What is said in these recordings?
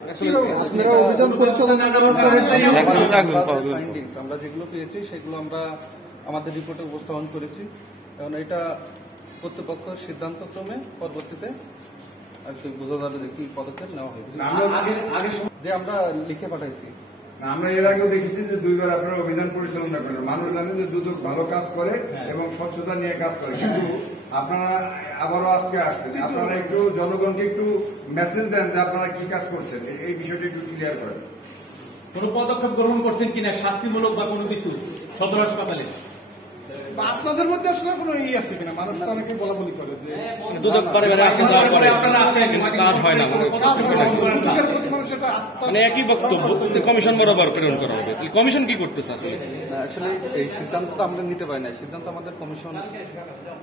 অভিযান পরিচালনা করার পরে আমরা যেগুলো পেয়েছি সেগুলো আমরা আমাদের রিপোর্টে উপস্থাপন করেছি এবং এটা কর্তৃপক্ষের সিদ্ধান্তক্রমে পরবর্তীতে আর কি বোঝা যাবে যে কি পদক্ষেপ নেওয়া হয়েছে যে আমরা লিখে পাঠাইছি। আমরা এর আগেও দেখেছি যে 2 বার আপনারা অভিযান পরিচালনা করেন, মানুষ জানে যে দুদক ভালো কাজ করে এবং স্বচ্ছতা নিয়ে কাজ করে, কিন্তু আপনারা আবারও আজকে আসছেন, আপনারা একটু জনগণকে একটু মেসেজ দেন যে আপনারা কি কাজ করছেন, এই বিষয়টা একটু ক্লিয়ার করেন। কোন পদক্ষেপ গ্রহণ করছেন কিনা শাস্তিমূলক বা কোনো কিছু সদর হাসপাতালে আপনাদের মধ্যে আসলে কোনো আছে কিনা? মানুষ তো অনেকে বলা বলি করে যে দুদক আপনারা আসেন কাজ হয় না, মানে একই বক্তব্য কমিশন বরাবর প্রেরণ করা হবে। কমিশন কি করতেছে আসলে? আসলে এই সিদ্ধান্ত তো আমরা নিতে পারি না, সিদ্ধান্ত আমাদের কমিশন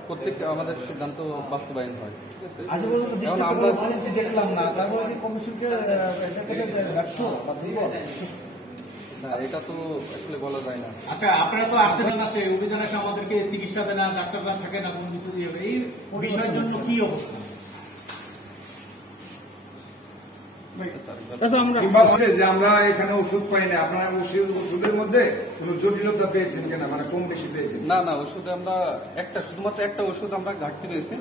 প্রত্যেক আমাদের সিদ্ধান্ত বাস্তবায়ন হয়। এখন আমরা দেখলাম না, তারপরে কমিশনকে এটা তো আসলে বলা যায় না। আচ্ছা, আপনারা তো আসছেন না, সেই অভিযানে আমাদেরকে চিকিৎসা দেয় না, ডাক্তাররা থাকে না, কোনো কিছু দিয়ে এই বিষয়ের জন্য কি অবস্থা? যে আমরা এখানে ওষুধ পাই না, আপনারা ওষুধের মধ্যে কোন জটিলতা পেয়েছেন কিনা, মানে কম বেশি পেয়েছেন? না না, ওষুধে আমরা শুধুমাত্র একটা ওষুধ আমরা ঘাটতি পেয়েছি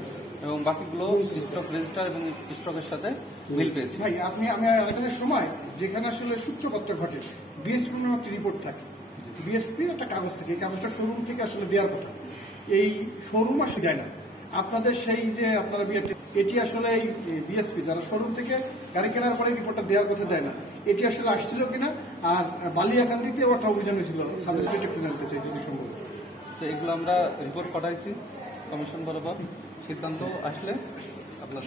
এবং বাকিগুলো স্টক রেজিস্টার এবং স্টকের সাথে মিল পেয়েছি। ভাই আমি আরেকটার সময় যেখানে আসলে সূত্রপত্র ঘটে, বিএসপি একটা রিপোর্ট থাকে, বিএসপি একটা কাগজ থাকে, এই কাগজটা শোরুম থেকে আসলে দেওয়ার কথা, এই শোরুম আসলে দেয় না। আপনাদের সেই যে আপনারা এটি আসলে এই বিএসপি যারা শোরুম থেকে গাড়ি কেনার পরে রিপোর্টটা দেওয়ার কথা দেয় না, এটি আসলে আসছিল কিনা? আর বালিয়াকান্দিতেও একটা অভিযান হয়েছিল, সাবজেক্ট একটু জানতে চাই যদি সম্ভব। এগুলো আমরা রিপোর্ট পাঠাইছি কমিশন বরাবর, সিদ্ধান্ত আসলে আপনার